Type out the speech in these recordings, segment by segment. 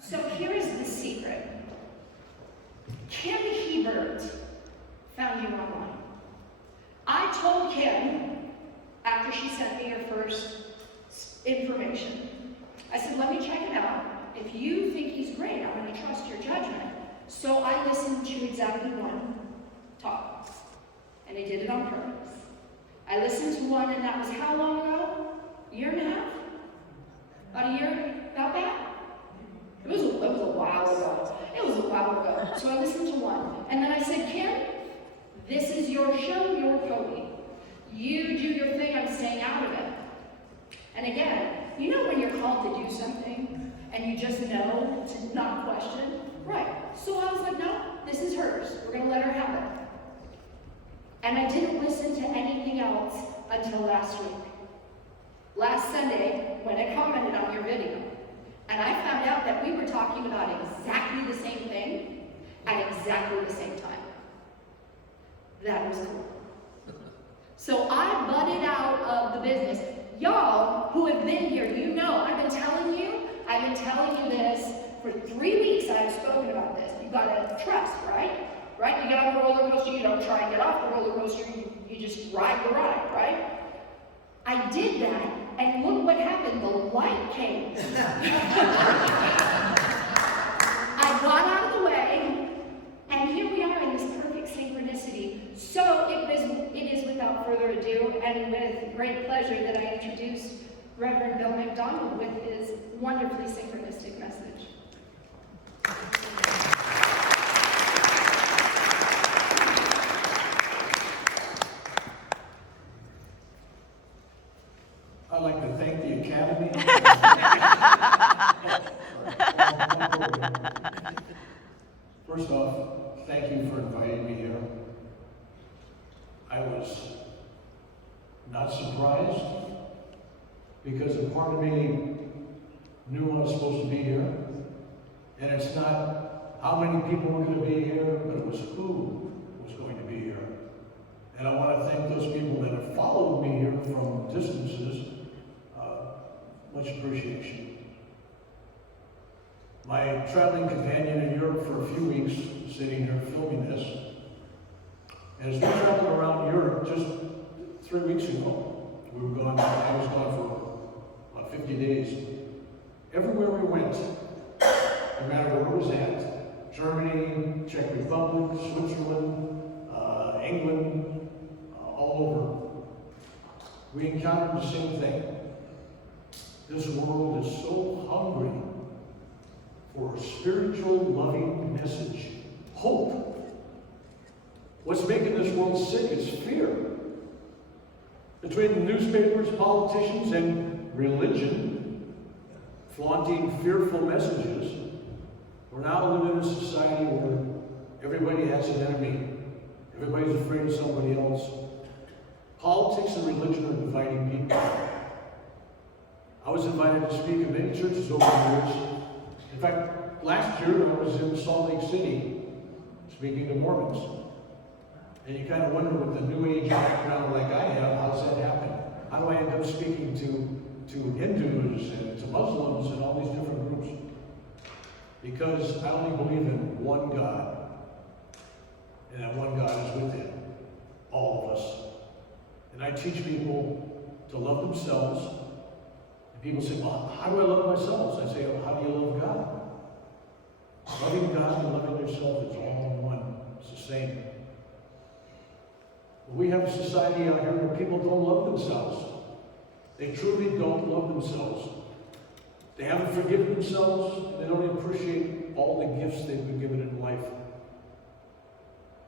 So here is the secret. Kim Hebert found you online. I told Kim, after she sent me her first information, I said, let me check it out. If you think he's great, I'm going to trust your judgment. So I listened to exactly one talk, and I did it on purpose. I listened to one, and that was how long ago? A year and a half? About a year? About that? It was a while ago. It was a while ago. So I listened to one. And then I said, Kim, this is your show, your pony. You do your thing, I'm staying out of it. And again, you know when you're called to do something and you just know to not question? Right. So I was like, no, this is hers. We're going to let her have it. And I didn't listen to anything else until last week. Last Sunday, when I commented on your video, and I found out that we were talking about exactly the same thing at exactly the same time. That was cool. So I butted out of the business. Y'all who have been here, you know, I've been telling you this for 3 weeks. I've spoken about this. You've got to trust, right? Right? You get on the roller coaster, you don't try and get off the roller coaster, you just ride the ride, right? I did that, and look what happened. The light came. I got out of the way, and here we are in this perfect synchronicity. So it is without further ado, and with great pleasure that I introduce Reverend Bill McDonald with his wonderfully synchronistic message. I'd like to thank the Academy. First off, thank you for inviting me here. I was not surprised because a part of me knew I was supposed to be here. And it's not how many people were going to be here, but it was who was going to be here. And I want to thank those people that have followed me here from distances. Much appreciation. My traveling companion in Europe for a few weeks, sitting here filming this, and as we traveled around Europe just 3 weeks ago, I was gone for about 50 days. Everywhere we went, no matter where it was at, Germany, Czech Republic, Switzerland, England, all over, we encountered the same thing. This world is so hungry for a spiritual, loving message. Hope. What's making this world sick is fear. Between the newspapers, politicians, and religion, flaunting fearful messages, we're now living in a society where everybody has an enemy. Everybody's afraid of somebody else. Politics and religion are dividing people. I was invited to speak in many churches over the years. In fact, last year I was in Salt Lake City speaking to Mormons. And you kind of wonder with the New Age background like I have, how does that happen? How do I end up speaking to Hindus and to Muslims and all these different groups? Because I only believe in one God. And that one God is within all of us. And I teach people to love themselves. People say, well, how do I love myself? I say, well, how do you love God? Loving God and loving yourself is all in one. It's the same. But we have a society out here where people don't love themselves. They truly don't love themselves. They haven't forgiven themselves. They don't appreciate all the gifts they've been given in life.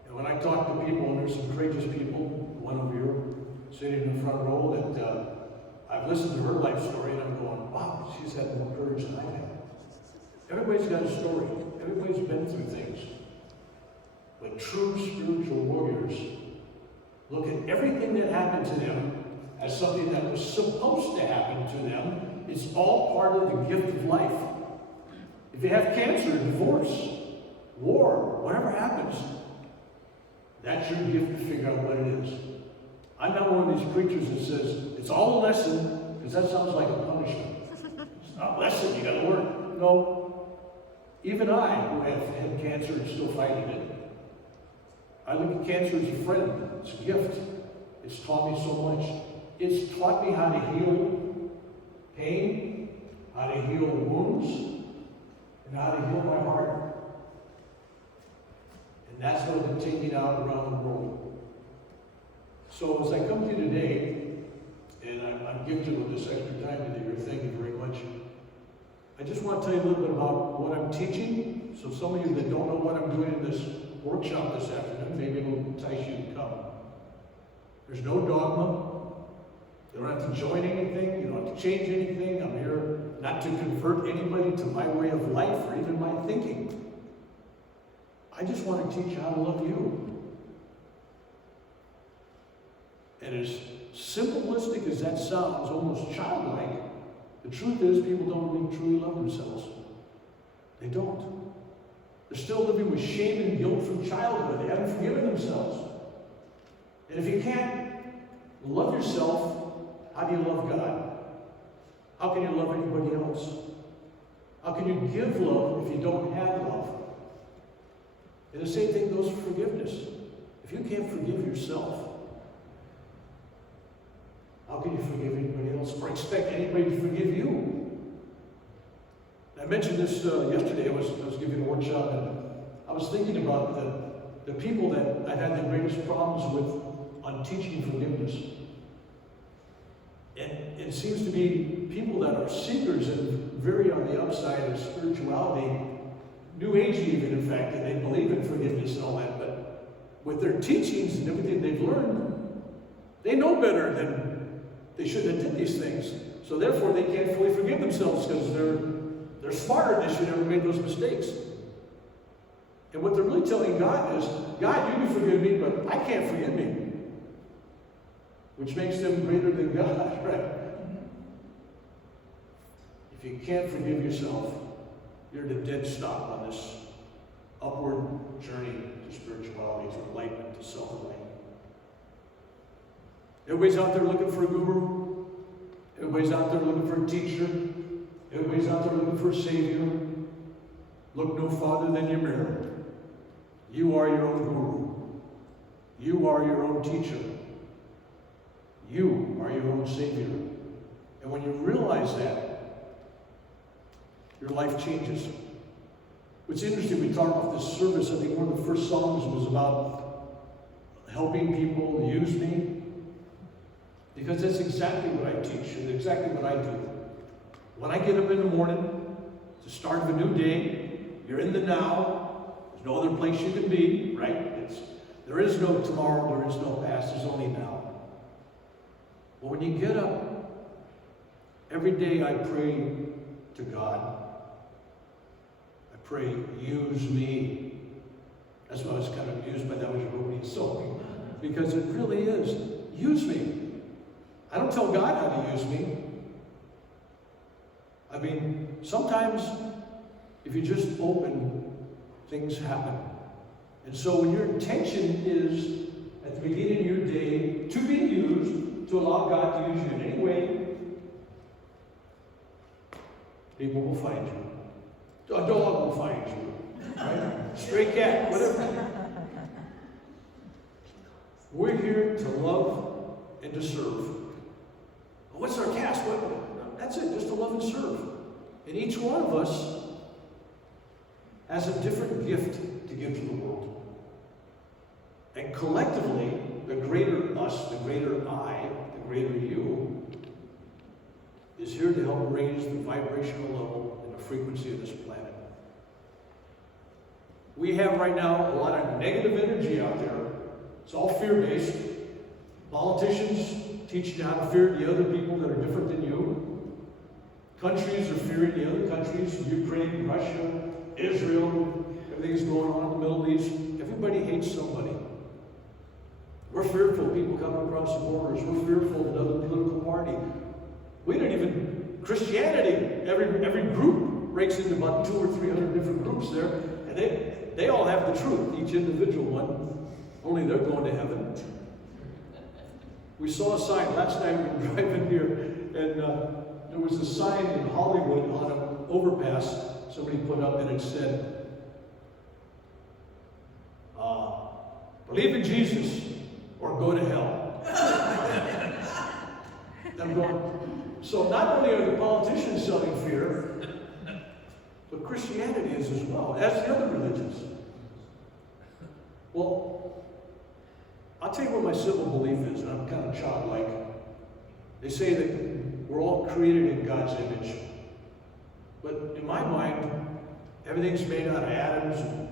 And when I talk to people, and there's some courageous people, one of you sitting in the front row that I've listened to her life story and I'm going, wow, she's had more courage than I have. Everybody's got a story. Everybody's been through things. But true spiritual warriors look at everything that happened to them as something that was supposed to happen to them. It's all part of the gift of life. If you have cancer, divorce, war, whatever happens, that's your gift to figure out what it is. I'm not one of these preachers that says, it's all a lesson, because that sounds like a punishment. It's not a lesson, you gotta work. No. Even I, who have had cancer and still fighting it, I look at cancer as a friend. It's a gift. It's taught me so much. It's taught me how to heal pain, how to heal wounds, and how to heal my heart. And that's what I've been taking out around the world. So as I come to you today, and I'm gifted with this extra time to do your thank you very much. I just want to tell you a little bit about what I'm teaching. So some of you that don't know what I'm doing in this workshop this afternoon, maybe it'll entice you to come. There's no dogma. You don't have to join anything. You don't have to change anything. I'm here not to convert anybody to my way of life or even my thinking. I just want to teach you how to love you. And as simplistic as that sounds, almost childlike, the truth is people don't really truly love themselves. They don't. They're still living with shame and guilt from childhood. They haven't forgiven themselves. And if you can't love yourself, how do you love God? How can you love anybody else? How can you give love if you don't have love? And the same thing goes for forgiveness. If you can't forgive yourself, how can you forgive anybody else or expect anybody to forgive you? I mentioned this yesterday. I was giving a workshop, and I was thinking about the people that I've had the greatest problems with on teaching forgiveness. And it seems to be people that are seekers and very on the upside of spirituality, New Age even, in fact, that they believe in forgiveness and all that, but with their teachings and everything they've learned, they know better than they shouldn't have did these things. So therefore, they can't fully forgive themselves because they're smarter. They should never made those mistakes. And what they're really telling God is, God, you can forgive me, but I can't forgive me. Which makes them greater than God, right? If you can't forgive yourself, you're at a dead stop on this upward journey to spirituality, to enlightenment, to self-enlightenment. Everybody's out there looking for a guru. Everybody's out there looking for a teacher. Everybody's out there looking for a savior. Look no farther than your mirror. You are your own guru. You are your own teacher. You are your own savior. And when you realize that, your life changes. What's interesting, we talked about this service, I think one of the first songs was about helping people use me. Because that's exactly what I teach, and exactly what I do. When I get up in the morning, it's the start of a new day, you're in the now, there's no other place you can be, right? There is no tomorrow, there is no past, there's only now. But when you get up, every day I pray to God. I pray, use me. That's why I was kind of amused by that when you wrote me a song. Because it really is, use me. I don't tell God how to use me. I mean, sometimes if you just open, things happen. And so when your intention is at the beginning of your day to be used, to allow God to use you in any way, people will find you. A dog will find you. Right? Stray cat, whatever. We're here to love and to serve. What's our task? That's it, just to love and serve. And each one of us has a different gift to give to the world. And collectively, the greater us, the greater I, the greater you, is here to help raise the vibrational level and the frequency of this planet. We have right now a lot of negative energy out there. It's all fear-based. Politicians teaching you how to fear the other people that are different than you. Countries are fearing the other countries, Ukraine, Russia, Israel, everything's going on in the Middle East. Everybody hates somebody. We're fearful of people coming across the borders. We're fearful of another political party. We don't even, Christianity, every group breaks into about 200 or 300 different groups there, and they all have the truth, each individual one. Only they're going to heaven. We saw a sign last night we were driving here, and there was a sign in Hollywood on an overpass. somebody put up and it said, believe in Jesus or go to hell. I'm going, so not only are the politicians selling fear, but Christianity is as well, as the other religions. Well, I'll tell you what my simple belief is, and I'm kind of childlike. They say that we're all created in God's image. But in my mind, everything's made out of atoms and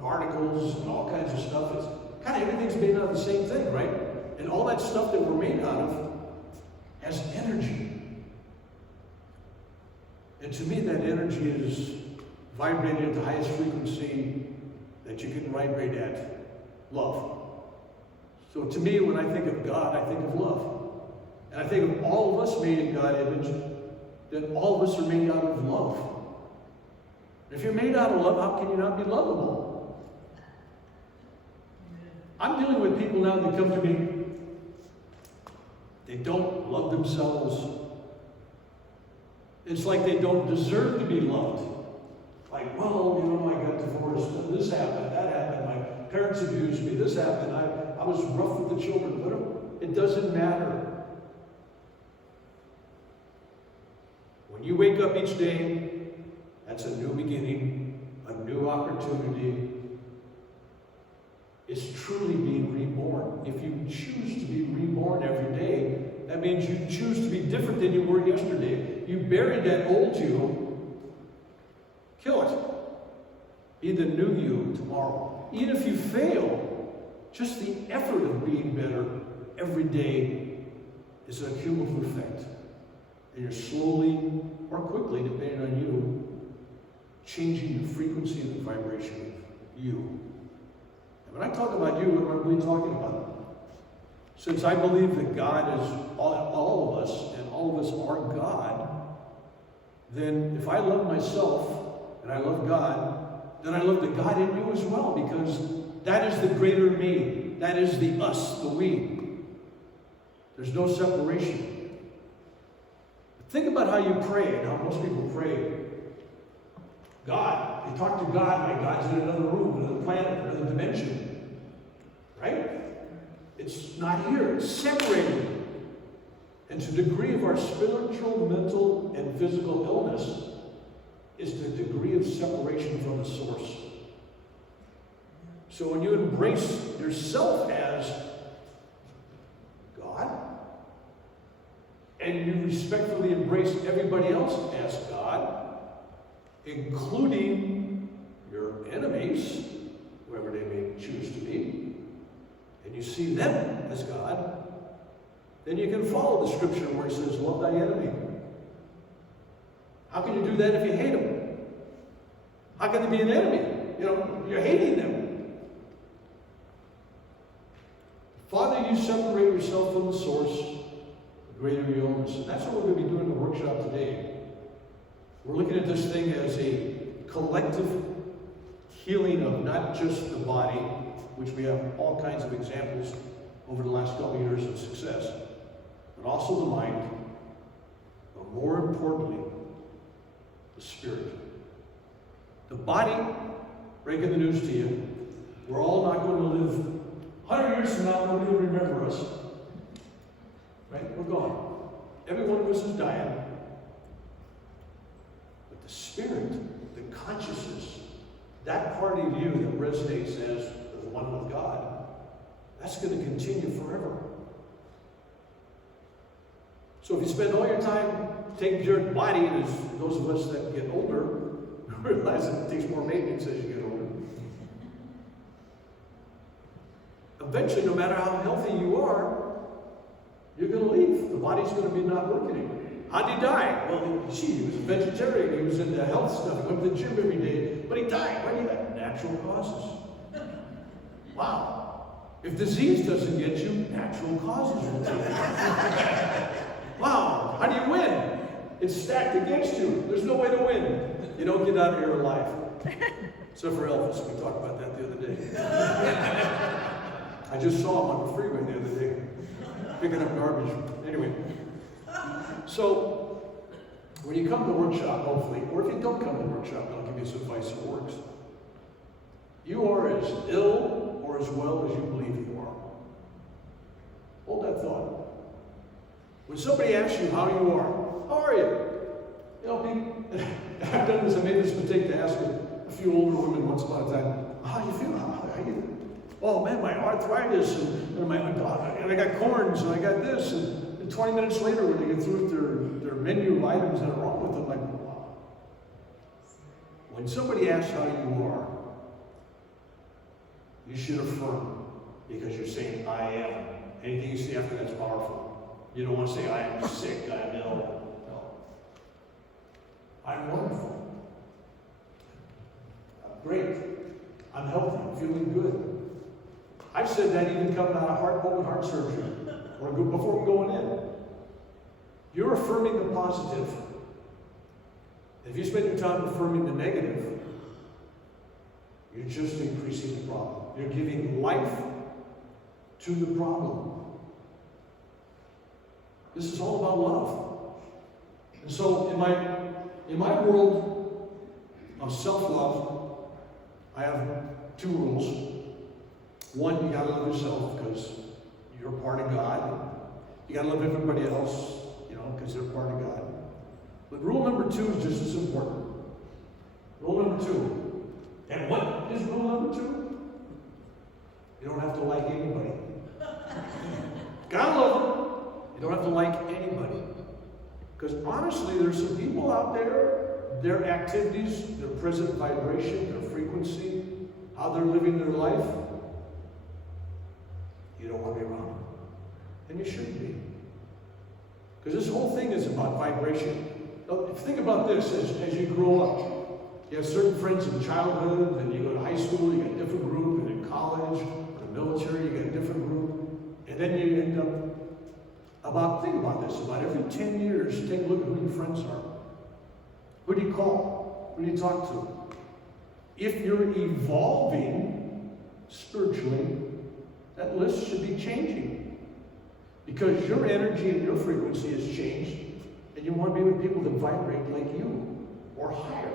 particles and all kinds of stuff. It's kind of everything's made out of the same thing, right? And all that stuff that we're made out of has energy. And to me, that energy is vibrating at the highest frequency that you can vibrate at. Love. So to me, when I think of God, I think of love. And I think of all of us made in God's image, that all of us are made out of love. If you're made out of love, how can you not be lovable? I'm dealing with people now that come to me, they don't love themselves. It's like they don't deserve to be loved. Like, well, I got divorced, this happened, that happened, my parents abused me, this happened, I was rough with the children. But it doesn't matter. When you wake up each day, that's a new beginning, a new opportunity. It's truly being reborn. If you choose to be reborn every day, that means you choose to be different than you were yesterday. You bury that old you, kill it. Be the new you tomorrow. Even if you fail, just the effort of being better every day is a cumulative effect. And you're slowly or quickly, depending on you, changing the frequency and the vibration of you. And when I talk about you, what am I really talking about? Since I believe that God is all of us, and all of us are God, then if I love myself, and I love God, then I love the God in you as well, because that is the greater me. That is the us, the we. There's no separation. Think about how you pray and how most people pray. God, they talk to God like God's in another room, another planet, another dimension. Right? It's not here, it's separated. And to the degree of our spiritual, mental, and physical illness is the degree of separation from the source. So when you embrace yourself as God, and you respectfully embrace everybody else as God, including your enemies, whoever they may choose to be, and you see them as God, then you can follow the scripture where it says, love thy enemy. How can you do that if you hate them? How can they be an enemy? You're hating them. The farther you separate yourself from the source, the greater your illness. And that's what we're going to be doing in the workshop today. We're looking at this thing as a collective healing of not just the body, which we have all kinds of examples over the last couple of years of success, but also the mind, but more importantly, the spirit. The body, breaking the news to you, we're all not going to live 100 years from now, nobody will remember us. Right? We're gone. Every one of us is dying. But the spirit, the consciousness, that part of you that resonates as the one with God, that's going to continue forever. So if you spend all your time taking care of the body, and as those of us that get older, realize that it takes more maintenance as you get older. Eventually, no matter how healthy you are, you're going to leave. The body's going to be not working anymore. How did he die? Well, he was a vegetarian. He was into health stuff. He went to the gym every day. But he died. Why did he die? Natural causes. Wow. If disease doesn't get you, natural causes will take you. Wow. How do you win? It's stacked against you. There's no way to win. You don't get out of here alive. Except for Elvis. We talked about that the other day. I just saw him on the freeway the other day, picking up garbage. Anyway, so when you come to the workshop, hopefully, or if you don't come to the workshop, I'll give you some advice that works. You are as ill or as well as you believe you are. Hold that thought. When somebody asks you how you are, how are you? You know, people, I've done this, I made this mistake to ask a few older women once upon a time, how you feel? How you? Oh man, my arthritis, and I got corns, and I got this, and 20 minutes later when they get through with their menu of items that are wrong with them, like, wow. When somebody asks how you are, you should affirm, because you're saying, I am. Anything you say after that's powerful. You don't want to say, I am sick, I am ill. No. I'm wonderful. I'm great. I'm healthy. I'm feeling good. I've said that even coming out of open heart surgery, or before going in. You're affirming the positive. If you spend your time affirming the negative, you're just increasing the problem. You're giving life to the problem. This is all about love. And so in my world of self-love, I have two rules. One, you gotta love yourself because you're part of God. You gotta love everybody else, because they're part of God. But rule number two is just as important. Rule number two. And what is rule number two? You don't have to like anybody. Gotta love them. You don't have to like anybody. Because honestly, there's some people out there, their activities, their present vibration, their frequency, how they're living their life, you don't want to be around them. And you shouldn't be. Because this whole thing is about vibration. Think about this as you grow up. You have certain friends in childhood, then you go to high school, you get a different group, and in college, or the military, you get a different group. And then you end up think about this, about every 10 years, take a look at who your friends are. Who do you call? Who do you talk to? If you're evolving spiritually, that list should be changing. Because your energy and your frequency has changed, and you want to be with people that vibrate like you, or higher.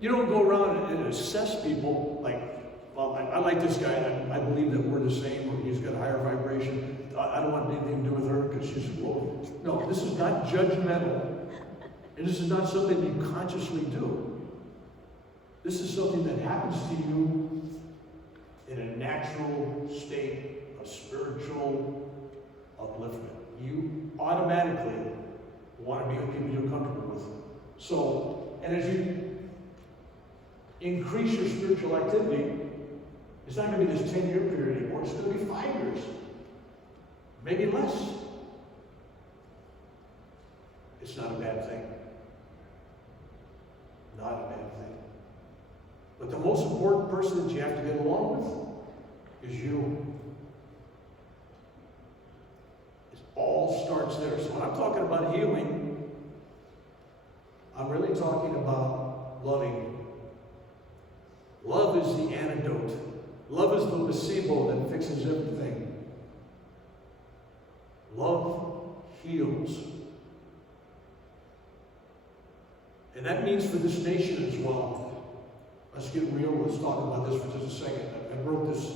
You don't go around and assess people like, well, I like this guy, and I believe that we're the same, or he's got a higher vibration. I don't want anything to do with her because she's low. No, this is not judgmental. And this is not something you consciously do. This is something that happens to you in a natural state of spiritual upliftment. You automatically want to be with people you're comfortable with. So, and as you increase your spiritual activity, it's not going to be this 10-year period anymore. It's going to be 5 years. Maybe less. It's not a bad thing. Not a bad thing. But the most important person that you have to get along with is you. It all starts there. So when I'm talking about healing, I'm really talking about loving. Love is the antidote. Love is the placebo that fixes everything. Love heals. And that means for this nation as well. Let's get real. Let's talk about this for just a second. I wrote this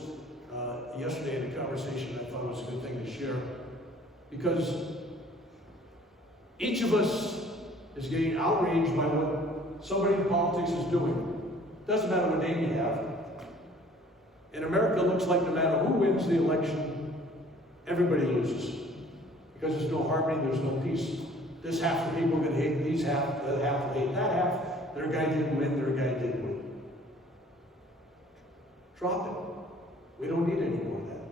yesterday in a conversation. I thought it was a good thing to share. Because each of us is getting outraged by what somebody in politics is doing. Doesn't matter what name you have. In America, it looks like no matter who wins the election, everybody loses. Because there's no harmony, there's no peace. This half of the people can hate these half, the half will hate that half. Their guy didn't win, their guy did win. Drop it. We don't need any more of that.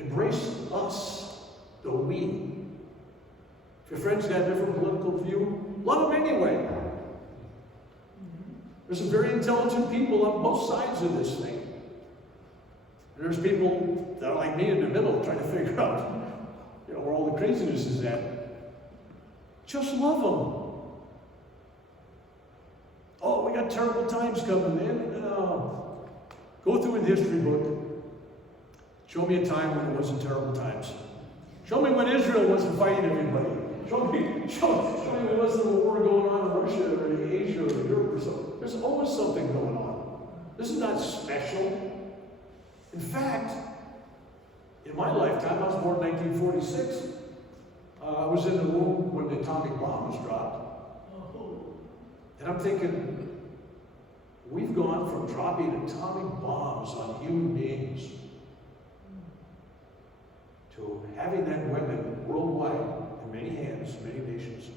Embrace us, the we. If your friend's got a different political view, love them anyway. There's some very intelligent people on both sides of this thing. There's people that are like me in the middle trying to figure out, where all the craziness is at. Just love them. Oh, we got terrible times coming in. Go through in the history book. Show me a time when it wasn't terrible times. Show me when Israel wasn't fighting everybody. Show me when there wasn't a war going on in Russia or in Asia or Europe or something. There's always something going on. This is not special. In fact, in my lifetime, I was born in 1946. I was in the womb when the atomic bomb was dropped. And I'm thinking, we've gone from dropping atomic bombs on human beings to having that weapon worldwide in many hands, many nations,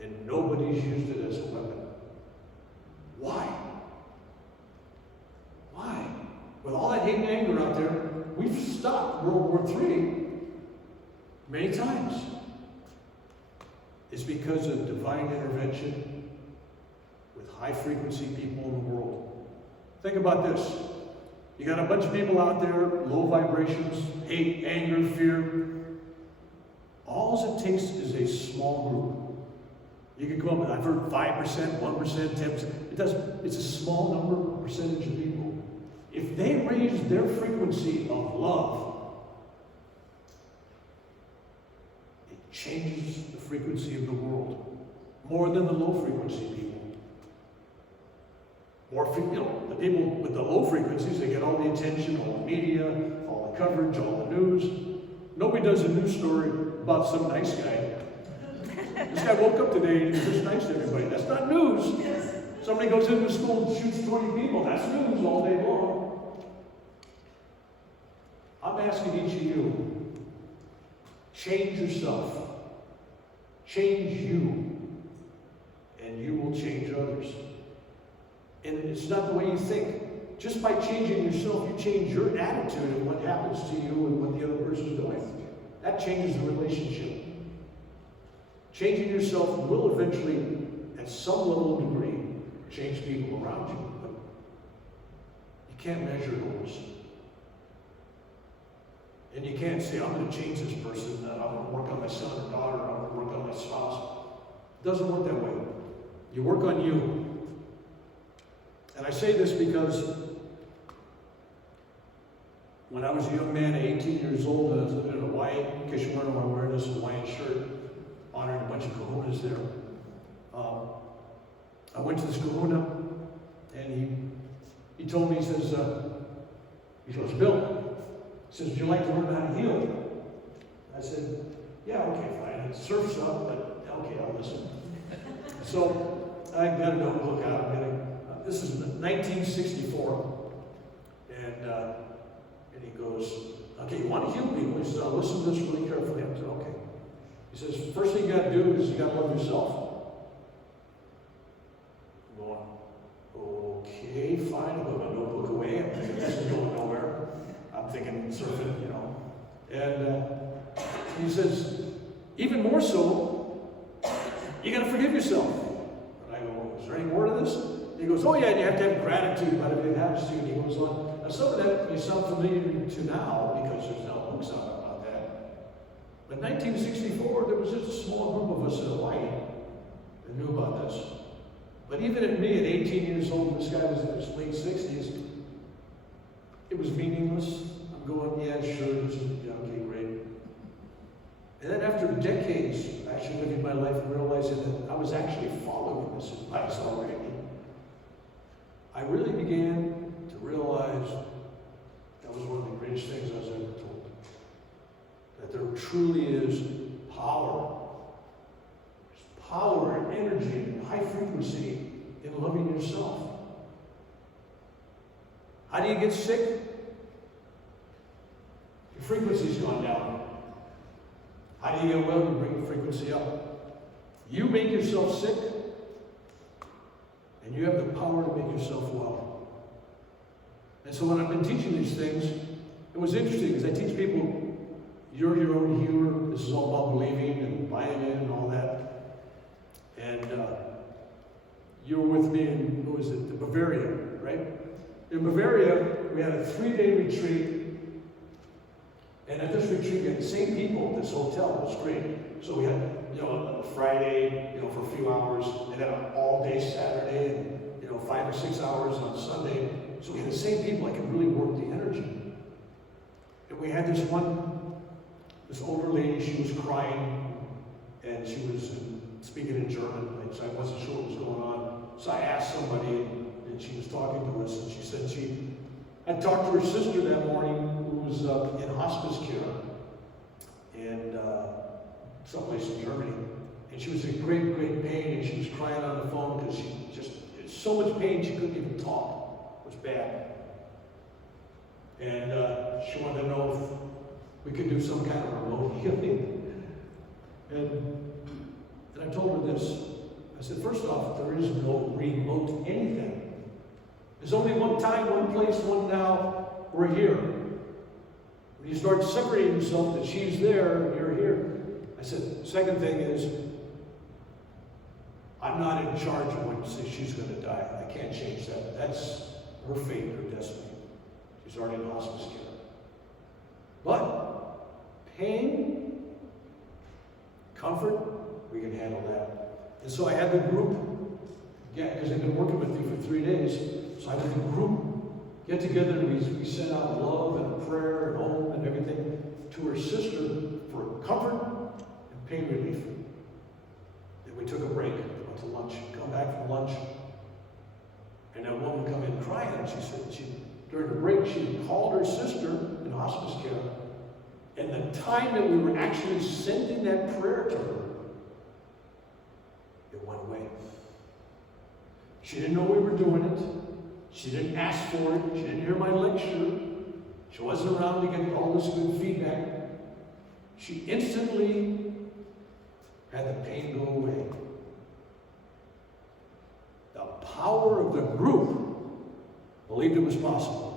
and nobody's used it as a weapon. Why? Why? With all that hate and anger out there, we've stopped World War III many times. It's because of divine intervention with high-frequency people in the world. Think about this. You got a bunch of people out there, low vibrations, hate, anger, fear. All it takes is a small group. You can come up with, I've heard 5%, 1%, 10%. It doesn't, it's a small number, percentage of people. If they raise their frequency of love, it changes the frequency of the world more than the low frequency people. The people with the low frequencies, they get all the attention, all the media, all the coverage, all the news. Nobody does a news story about some nice guy. This guy woke up today and he's just nice to everybody. That's not news. Somebody goes into school and shoots 20 people. That's news all day long. I'm asking each of you, change yourself. Change you. And you will change others. And it's not the way you think. Just by changing yourself, you change your attitude and what happens to you and what the other person's doing. That changes the relationship. Changing yourself will eventually, at some level of degree, change people around you. But you can't measure those. And you can't say, I'm going to change this person, I'm going to work on my son or daughter, I'm going to work on my spouse. It doesn't work that way. You work on you. And I say this because when I was a young man, 18 years old, and I was living in Hawaii, in case you weren't aware, I'm wearing this Hawaiian shirt, honoring a bunch of kahunas there. I went to this kahuna, and he told me, he goes, Bill, he says, would you like to learn how to heal? I said, yeah, okay, fine. It surfs up, but okay, I'll listen. So I got a notebook out. This is 1964, and he goes, okay, you want to heal people? He says, I'll listen to this really carefully. I said, okay. He says, first thing you got to do is you got to love yourself. I'm going, okay, fine. I put my notebook away. I'm thinking, this is going nowhere. I'm thinking surfing, you know. And he says, even more so, you got to forgive yourself. And I go, is there any more to this? He goes, oh yeah, and you have to have gratitude about everything that happens to you. And he goes on. Now some of that may sound familiar to now because there's now books out about that. But in 1964, there was just a small group of us in Hawaii that knew about this. But even at me, at 18 years old, this guy was in his late 60s, it was meaningless. I'm going, yeah, sure, this is, yeah, okay, great. And then after decades of actually living my life and realizing that I was actually following this advice already, I really began to realize that was one of the greatest things I was ever told. That there truly is power. There's power and energy and high frequency in loving yourself. How do you get sick? Your frequency's gone down. How do you get well? You bring the frequency up. You make yourself sick, and you have the power to make yourself well. And so when I've been teaching these things, it was interesting because I teach people, you're your own healer. This is all about believing and buying in and all that. And you were with me in, what was it, Bavaria, right? In Bavaria, we had a 3-day retreat. And at this retreat, we had the same people at this hotel. It was great. So we had, a Friday, for a few hours, and then an all-day Saturday, and, 5 or 6 hours on Sunday. So we had the same people. I could really work the energy. And we had this one this older lady, she was crying, and she was speaking in German, so I wasn't sure what was going on. So I asked somebody, and she was talking to us, and she said she had talked to her sister that morning, who was in hospice care, and someplace in Germany. And she was in great, great pain, and she was crying on the phone because she just, in so much pain she couldn't even talk. It was bad. And she wanted to know if we could do some kind of remote healing. And I told her this. I said, first off, there is no remote anything. There's only one time, one place, one now. We're here. When you start separating yourself that she's there, you're here. I said, second thing is, I'm not in charge of when she's going to die. I can't change that. That's her fate, her destiny. She's already in hospice care. But pain, comfort, we can handle that. And so I had the group, because they've been working with me for 3 days, so I had the group get together and we sent out love and prayer and hope and everything to her sister for comfort and pain relief. Then we took a break, went to lunch, come back from lunch, and that woman come in crying, and she said during the break she called her sister in hospice care, and the time that we were actually sending that prayer to her, it went away. She didn't know we were doing it. She didn't ask for it. She didn't hear my lecture. She wasn't around to get all this good feedback. She instantly had the pain go away. The power of the group believed it was possible.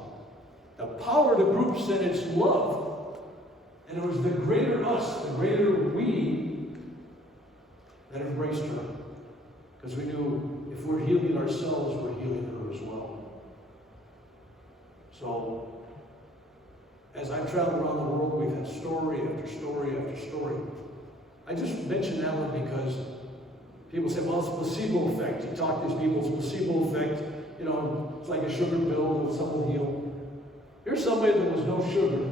The power of the group sent its love, and it was the greater us, the greater we, that embraced her. Because we knew if we're healing ourselves, we're healing her as well. So, as I've traveled around the world, we've had story after story after story. I just mentioned that one because people say, well, it's a placebo effect. You talk to these people, it's a placebo effect. You know, it's like a sugar pill that some will heal. Here's somebody that was no sugar.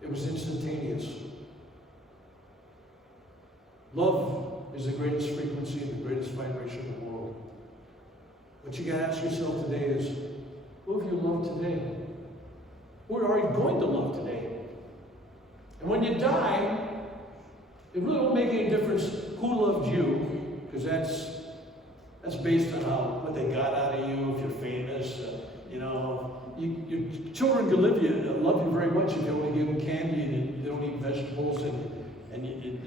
It was instantaneous. Love is the greatest frequency and the greatest vibration in the world. What you got to ask yourself today is, who have you loved today? Who are you going to love today? And when you die, it really won't make any difference who loved you, because that's based on what they got out of you. If you're famous, your children can love you very much if you only give them candy and they don't eat vegetables and you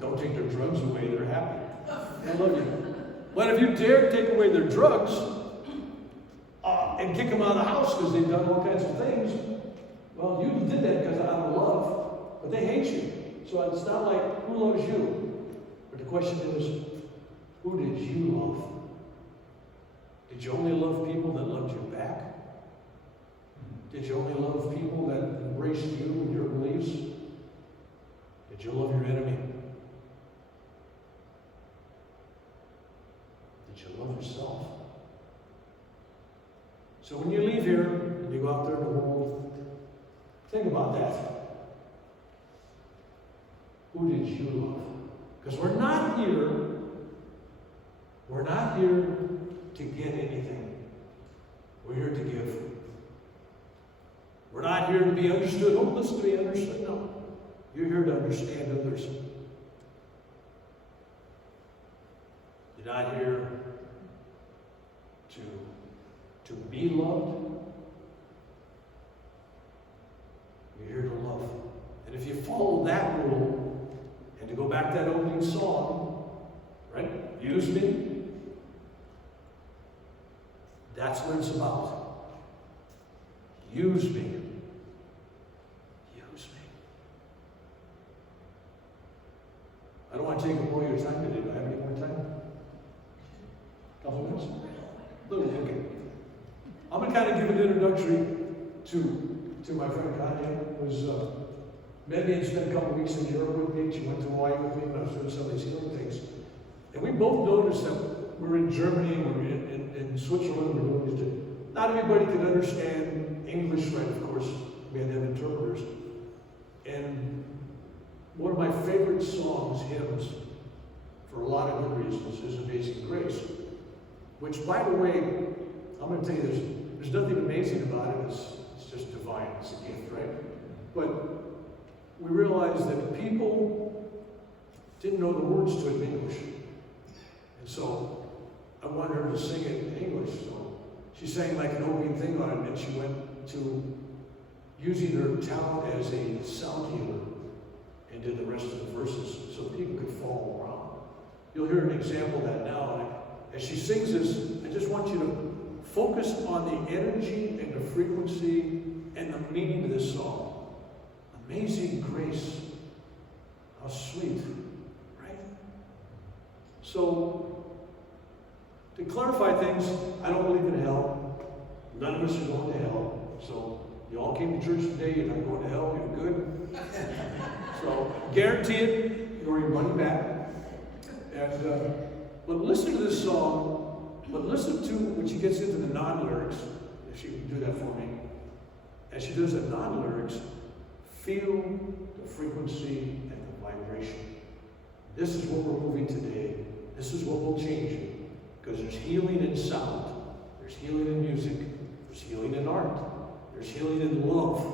don't take their drugs away. They're happy. They love you. But if you dare take away their drugs and kick them out of the house because they've done all kinds of things, well, you did that because out of love, but they hate you. So it's not like who loves you, but the question is, who did you love? Did you only love people that loved you back? Did you only love people that embraced you and your beliefs? Did you love your enemy? Did you love yourself? So when you leave here and you go out there in the world, think about that. Who did you love? Because we're not here to get anything. We're here to give. We're not here to be understood. Don't listen to be understood. No. You're here to understand others. You're not here to be loved. You're here to love. And if you follow that rule, and to go back to that opening song, right? Use me. That's what it's about. Use me. Use me. I don't want to take up all your time today. Do I have any more time? A couple minutes? Okay. I'm going to kind of give an introductory to my friend Kana, who's met me and spent a couple of weeks in Europe with me. She went to Hawaii with me when I was doing some of these healing things. And we both noticed that we're in Germany, we're in Switzerland, we're doing these things. Not everybody could understand English right, of course. We had to have interpreters. And songs, hymns, for a lot of good reasons, is Amazing Grace. Which, by the way, I'm going to tell you, there's nothing amazing about it. It's just divine. It's a gift, right? But we realized that people didn't know the words to it in English. And so I wanted her to sing it in English. So she sang like an opening thing on it, and she went to using her talent as a sound healer and did the rest of the verses so people could follow around. You'll hear an example of that now. And as she sings this, I just want you to focus on the energy and the frequency and the meaning of this song. Amazing grace. How sweet, right? So, to clarify things, I don't believe in hell. None of us are going to hell. So, you all came to church today, you're not going to hell, you're good. So, guarantee it, you're your money back. And, but listen to this song, but listen to when she gets into the non-lyrics, if she can do that for me. As she does the non-lyrics, feel the frequency and the vibration. This is what we're moving today. This is what will change you. Because there's healing in sound. There's healing in music. There's healing in art. There's healing in love.